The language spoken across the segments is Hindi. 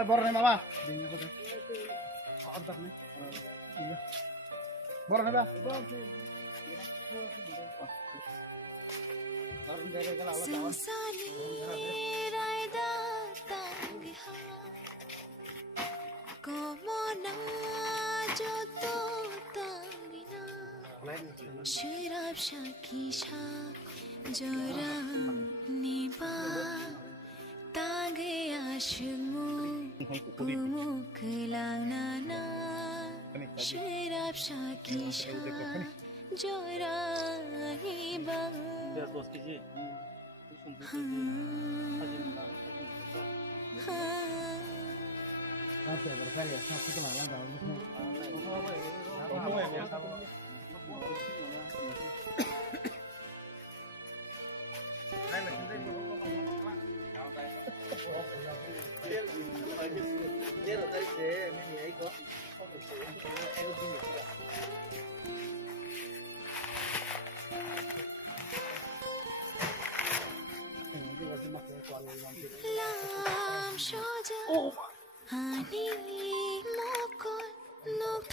Borong nih mama. Borong nih ba? Shirab shakisha jora niba tage ashmu umukhlana na shirab shakisha jora niba lam shoja ani mokon nok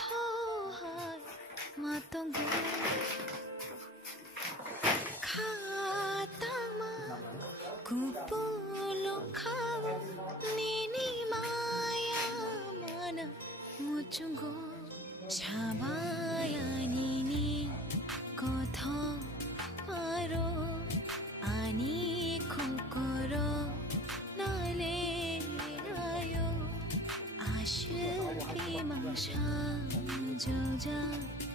thao hai matong khatama kupulo khawa nini maya mana muchungo chabaya nini kotho paro ani khukoro nale rayo ashki mangsha joja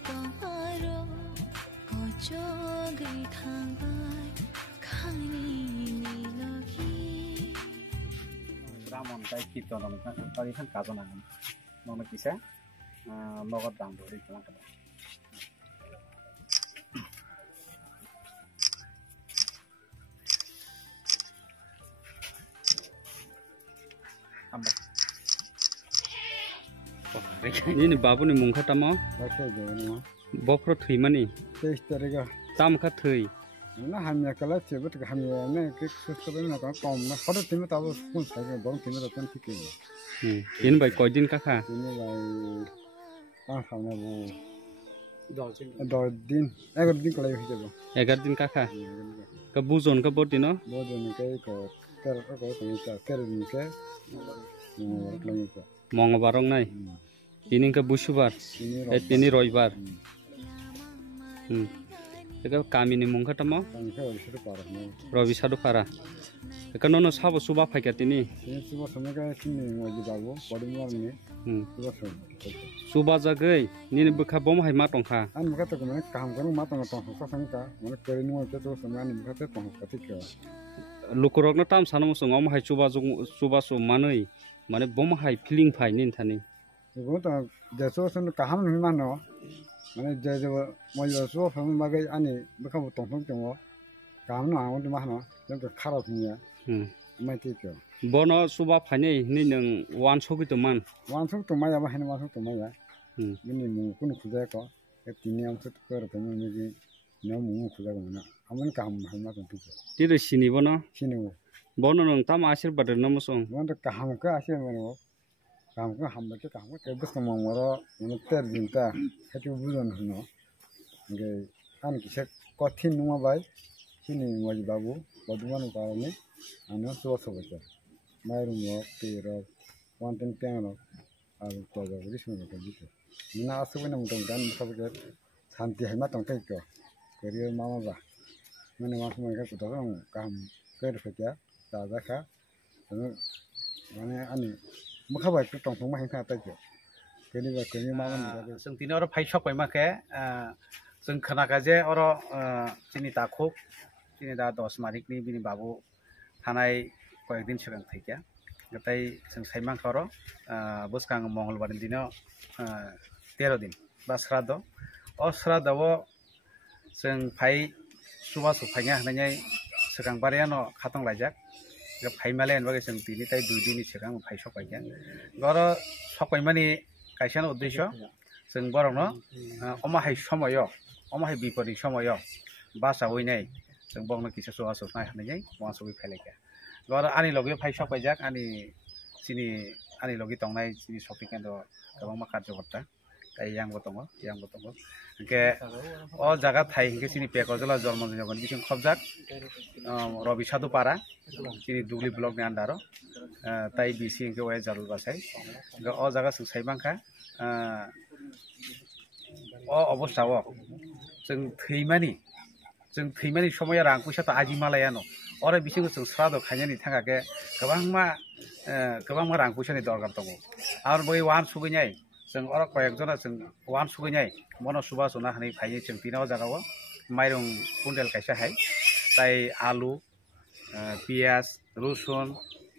tomaro kocho gai thangbai khani nilogi Ramon tai kita nama kan tadi kan kapan kan mau kisah mau ke Tambor itu kan ini babu ni mungkha tamo bokro thui mani tam kha thui ना हम कला चेबत हम ने के सब ना कम ना हर दिन में तब कौन सा बरम दिन में तन ठीक है इन भाई कोई दिन का खा इन भाई पांच खाना वो 10 दिन 11 दिन कलाई हो जाबो 11 दिन का खा का बुजोन का बोट दिनो के को कर दिन के मंगलबारं नाय ini ke busubar ini roibar eka kami ni mungkha tamo robi sadu para eka nono sabo suba phaikia tini suba samega kini moji babu podimar ni suba jagai nini bukha bom hai ma tongkha an bukha to mane kam kan ma tong tong sa sangka mane kerin mo te to samani bukha te tong katik ka lukurok na tam sanam sungom hai suba su manui mane bom hai feeling phai nin thani वो तो जैसो सन कहां में मानो माने जे मयो सो फम मगे आनी बखा तंफं तंगो काम न आउन मानो जन तो खराब निया माइति के बोनो सुबा फाने नि नों वान सगि तो मान वान सग तो माया बहन वान सग तो माया बिनि मु कुन खुजा को ए तिनियाम से कर त नि नि न मु खुजा को ना हमन काम हमा तो तिरे सिनि बोनो बोनो नों ताम आशीर्वाद नमसं वन तो काम का आशीर्वाद काम को हम के काम के बस मरो मन तेर दिनता हेतु बुझन हनो गे आन किसे कठिन नुवा बाय सिनि मज बाबू बदमान कारणे आनो सोस बचा मायरु मो पेर वानटेन पेंग आरो तजा रिस्म के बिते ना आसबने मुदम गान सब के शांति हैमा तंग के करियर मामा बा माने मा समय का तो काम कर सके दादा का माने आनी मखाबा एक टंफं मा हेंखा ताइके केनिबा केनि मामन जों तिनि अर फाइसक बाय माखे जों खोनाका जे अर तिनि ताखुक तिनि दा 10 मारिकनि बिनि बाबु थानाय कयेक दिन सिगां थैया गताय जों साइमां खर बसकां मंगलबारनि दिनो 13 दिन बा श्राद्ध अ श्राद्धआव जों फाइ सुबा सुफाइना होनाय सिगां बारियानो खातं लायजाक फाइमाले होनबागे जों दिनै 2 दिननि सिगां फाइ सकायगोन गर सकायमानि कायसानो उद्देश्य जों बरनो अमाहाय समायाव अमाहाय बिपदनि समायाव बासा हइनाय जों बरनो किसा सहासो नायहानाय वासबि फाइलायगा गर आनि लगे फाइ सकायजाक आनि सिनि आनि लगे तंनाय सिनि शपिं केन्द्र गोबां मा कार्यकर्ता यांबो दङ के अ जागा थाइ हिंके सिनि पेकजला जन्म जगन बिसिं खबजाक रवि साधु पारा सिनि दुगली ब्लक नि आन्डार ताइ बिसि हिंके वाय जारुल बासाय अ जागा जों साइबांखा अ अबस्थाव जों थैमानि समय रां पैसा त आजि मालायानो अरे बिसिंखौ जों स्राद खायनायनि थाखाय गोबां मा रां पैसानि दरकार दङ आरो बै वान सुगैनाय जों अर कयेकजना जों वान सुगैनाय मन सुबा सुना हानाय फाइ जों तिनाव जागाव माइरं कुइन्टेल कायसा हाय ताइ आलु पियाज रसुन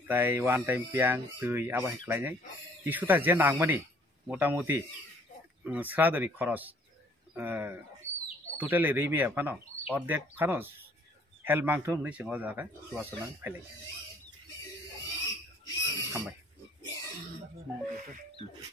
ताइ वान टाइम पियां दै आबाहाय खालायनाय किसुता जे नांमानि मोटामुटी स्रादरि खरस टोटेली रिमिया फानो अर्धेक फानो हेल्प मांथो होननाय सिङाव जागा सुवा सुनानै फाइलाय